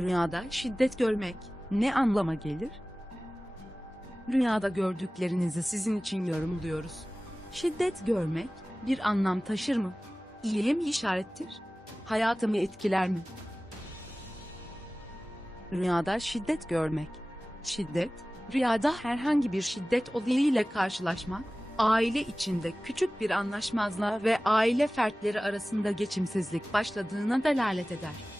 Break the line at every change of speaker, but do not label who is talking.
Rüyada şiddet görmek ne anlama gelir? Rüyada gördüklerinizi sizin için yorumluyoruz. Şiddet görmek bir anlam taşır mı? İyiye mi işarettir? Hayatımı etkiler mi? Rüyada şiddet görmek. Şiddet, rüyada herhangi bir şiddet olayıyla karşılaşmak, aile içinde küçük bir anlaşmazlığa ve aile fertleri arasında geçimsizlik başladığına delalet eder.